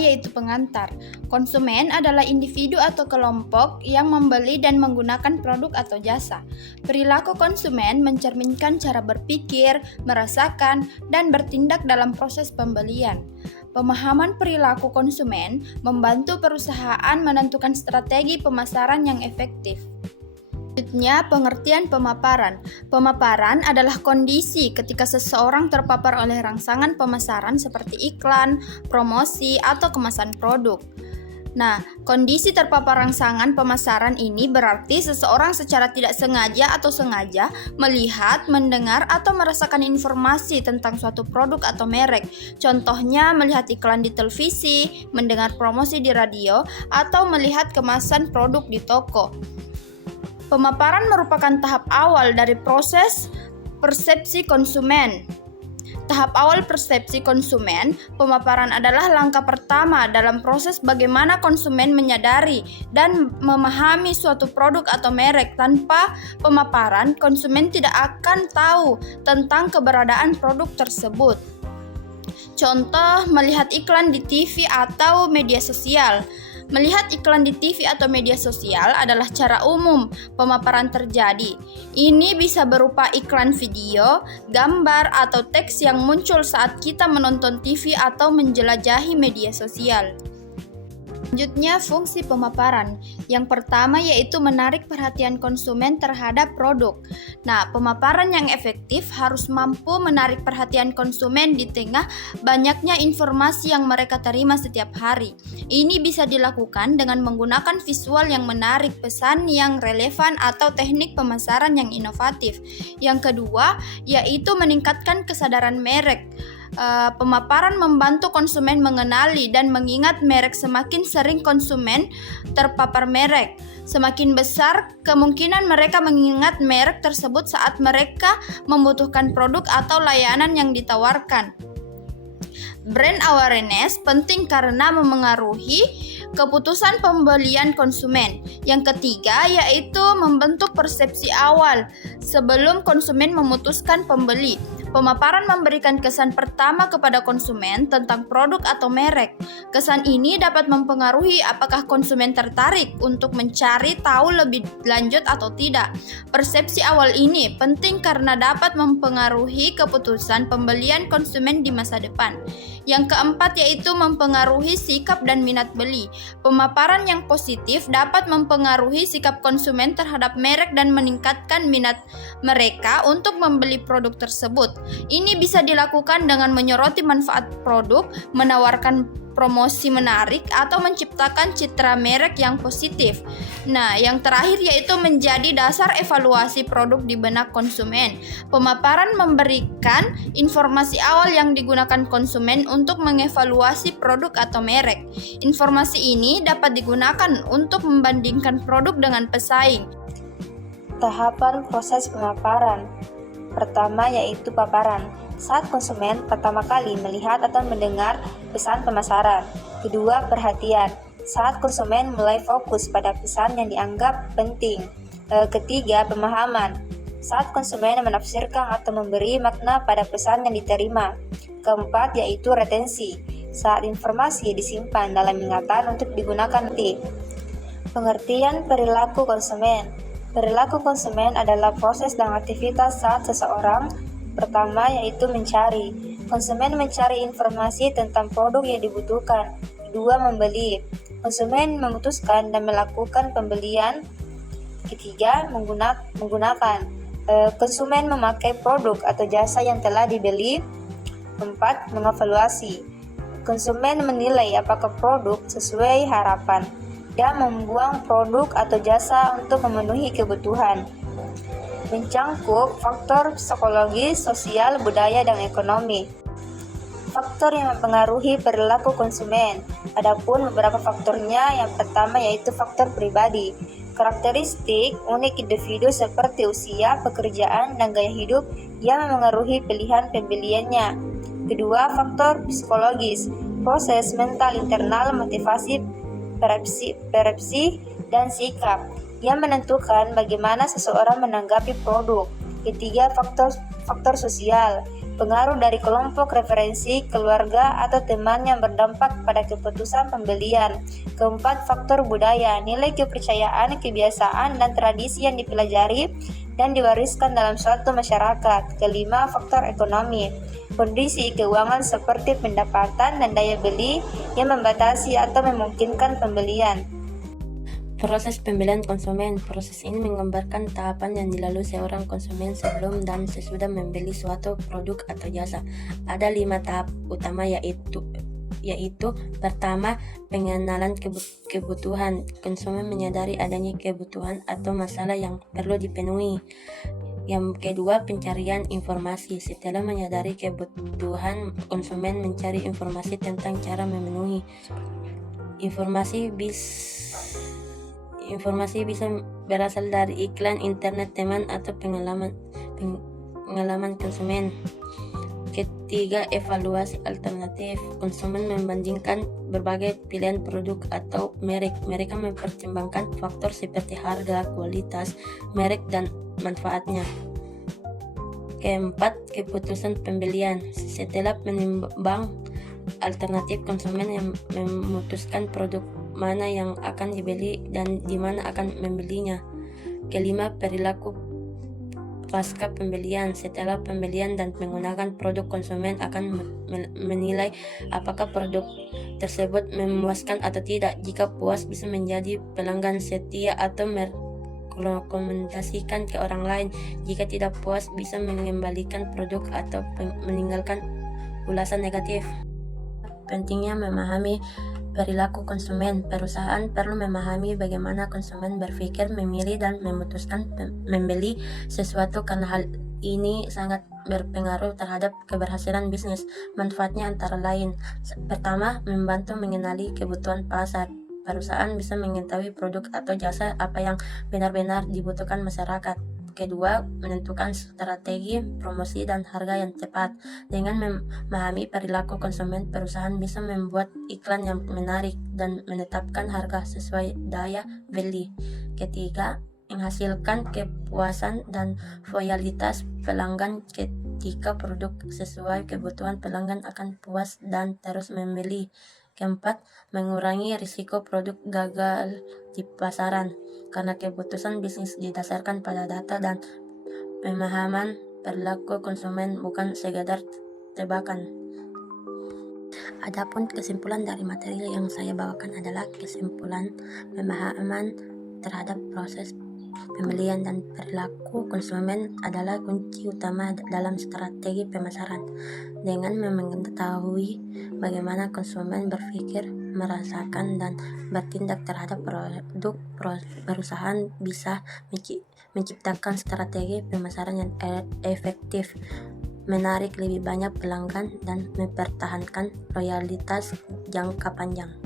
yaitu pengantar. Konsumen adalah individu atau kelompok yang membeli dan menggunakan produk atau jasa. Perilaku konsumen mencerminkan cara berpikir, merasakan, dan bertindak dalam proses pembelian. Pemahaman perilaku konsumen membantu perusahaan menentukan strategi pemasaran yang efektif. Selanjutnya, pengertian pemaparan. Pemaparan adalah kondisi ketika seseorang terpapar oleh rangsangan pemasaran seperti iklan, promosi, atau kemasan produk. Nah, kondisi terpapar rangsangan pemasaran ini berarti seseorang secara tidak sengaja atau sengaja melihat, mendengar, atau merasakan informasi tentang suatu produk atau merek. Contohnya, melihat iklan di televisi, mendengar promosi di radio, atau melihat kemasan produk di toko. Pemaparan merupakan tahap awal dari proses persepsi konsumen. Tahap awal persepsi konsumen, pemaparan adalah langkah pertama dalam proses bagaimana konsumen menyadari dan memahami suatu produk atau merek. Tanpa pemaparan, konsumen tidak akan tahu tentang keberadaan produk tersebut. Contoh, melihat iklan di TV atau media sosial. Melihat iklan di TV atau media sosial adalah cara umum pemaparan terjadi. Ini bisa berupa iklan video, gambar, atau teks yang muncul saat kita menonton TV atau menjelajahi media sosial. Selanjutnya, fungsi pemaparan. Yang pertama yaitu menarik perhatian konsumen terhadap produk. Nah, pemaparan yang efektif harus mampu menarik perhatian konsumen di tengah banyaknya informasi yang mereka terima setiap hari. Ini bisa dilakukan dengan menggunakan visual yang menarik, pesan yang relevan, atau teknik pemasaran yang inovatif. Yang kedua yaitu meningkatkan kesadaran merek. Pemaparan membantu konsumen mengenali dan mengingat merek. Semakin sering konsumen terpapar merek, semakin besar kemungkinan mereka mengingat merek tersebut saat mereka membutuhkan produk atau layanan yang ditawarkan. Brand awareness penting karena memengaruhi keputusan pembelian konsumen. Yang ketiga yaitu membentuk persepsi awal sebelum konsumen memutuskan pembeli. Pemaparan memberikan kesan pertama kepada konsumen tentang produk atau merek. Kesan ini dapat mempengaruhi apakah konsumen tertarik untuk mencari tahu lebih lanjut atau tidak. Persepsi awal ini penting karena dapat mempengaruhi keputusan pembelian konsumen di masa depan. Yang keempat yaitu mempengaruhi sikap dan minat beli. Pemaparan yang positif dapat mempengaruhi sikap konsumen terhadap merek dan meningkatkan minat mereka untuk membeli produk tersebut. Ini bisa dilakukan dengan menyoroti manfaat produk, menawarkan promosi menarik, atau menciptakan citra merek yang positif. Nah, yang terakhir yaitu menjadi dasar evaluasi produk di benak konsumen. Pemaparan memberikan informasi awal yang digunakan konsumen untuk mengevaluasi produk atau merek. Informasi ini dapat digunakan untuk membandingkan produk dengan pesaing. Tahapan proses pemaparan. Pertama yaitu paparan. Saat konsumen pertama kali melihat atau mendengar pesan pemasaran. Kedua, perhatian. Saat konsumen mulai fokus pada pesan yang dianggap penting. Ketiga, pemahaman. Saat konsumen menafsirkan atau memberi makna pada pesan yang diterima. Keempat, yaitu retensi. Saat informasi disimpan dalam ingatan untuk digunakan nanti. Pengertian perilaku konsumen. Perilaku konsumen adalah proses dan aktivitas saat seseorang. Pertama yaitu mencari. Konsumen mencari informasi tentang produk yang dibutuhkan. Kedua, membeli. Konsumen memutuskan dan melakukan pembelian. Ketiga, menggunakan. Konsumen memakai produk atau jasa yang telah dibeli. Empat, mengevaluasi. Konsumen menilai apakah produk sesuai harapan dan membuang produk atau jasa untuk memenuhi kebutuhan. Mencangkup faktor psikologi, sosial, budaya, dan ekonomi. Faktor yang mempengaruhi perilaku konsumen. Adapun beberapa faktornya, yang pertama yaitu faktor pribadi. Karakteristik unik individu seperti usia, pekerjaan, dan gaya hidup yang memengaruhi pilihan pembeliannya. Kedua, faktor psikologis. Proses mental internal, motivasi, persepsi, dan sikap yang menentukan bagaimana seseorang menanggapi produk. Ketiga, faktor sosial, pengaruh dari kelompok referensi, keluarga, atau teman yang berdampak pada keputusan pembelian. Keempat, faktor budaya, nilai kepercayaan, kebiasaan, dan tradisi yang dipelajari dan diwariskan dalam suatu masyarakat. Kelima, faktor ekonomi, kondisi keuangan seperti pendapatan dan daya beli yang membatasi atau memungkinkan pembelian. Proses pembelian konsumen. Proses ini menggambarkan tahapan yang dilalui seorang konsumen sebelum dan sesudah membeli suatu produk atau jasa. Ada 5 tahap utama yaitu pertama, pengenalan kebutuhan. Konsumen menyadari adanya kebutuhan atau masalah yang perlu dipenuhi. Yang kedua, pencarian informasi. Setelah menyadari kebutuhan, konsumen mencari informasi tentang cara memenuhi. Informasi bisa berasal dari iklan internet teman atau pengalaman konsumen. Ketiga, evaluasi alternatif. Konsumen membandingkan berbagai pilihan produk atau merek. Mereka mempertimbangkan faktor seperti harga, kualitas, merek, dan manfaatnya. Keempat, keputusan pembelian. Setelah menimbang alternatif, konsumen yang memutuskan produk mana yang akan dibeli dan di mana akan membelinya. Kelima, perilaku pasca pembelian. Setelah pembelian dan menggunakan produk, konsumen akan menilai apakah produk tersebut memuaskan atau tidak. Jika puas, bisa menjadi pelanggan setia atau merekomendasikan ke orang lain. Jika tidak puas, bisa mengembalikan produk atau meninggalkan ulasan negatif. Pentingnya memahami perilaku konsumen. Perusahaan perlu memahami bagaimana konsumen berpikir, memilih, dan memutuskan membeli sesuatu karena hal ini sangat berpengaruh terhadap keberhasilan bisnis. Manfaatnya antara lain: pertama, membantu mengenali kebutuhan pasar. Perusahaan bisa mengetahui produk atau jasa apa yang benar-benar dibutuhkan masyarakat. Kedua, menentukan strategi promosi dan harga yang tepat. Dengan memahami perilaku konsumen, perusahaan bisa membuat iklan yang menarik dan menetapkan harga sesuai daya beli. Ketiga, menghasilkan kepuasan dan loyalitas pelanggan. Ketika produk sesuai kebutuhan, pelanggan akan puas dan terus membeli. Keempat, mengurangi risiko produk gagal di pasaran, karena keputusan bisnis didasarkan pada data dan pemahaman perilaku konsumen, bukan sekadar tebakan. Adapun kesimpulan dari materi yang saya bawakan adalah kesimpulan pemahaman terhadap proses pembelian dan perilaku konsumen adalah kunci utama dalam strategi pemasaran. Dengan mengetahui bagaimana konsumen berpikir, merasakan, dan bertindak terhadap produk, perusahaan bisa menciptakan strategi pemasaran yang efektif, menarik lebih banyak pelanggan, dan mempertahankan loyalitas jangka panjang.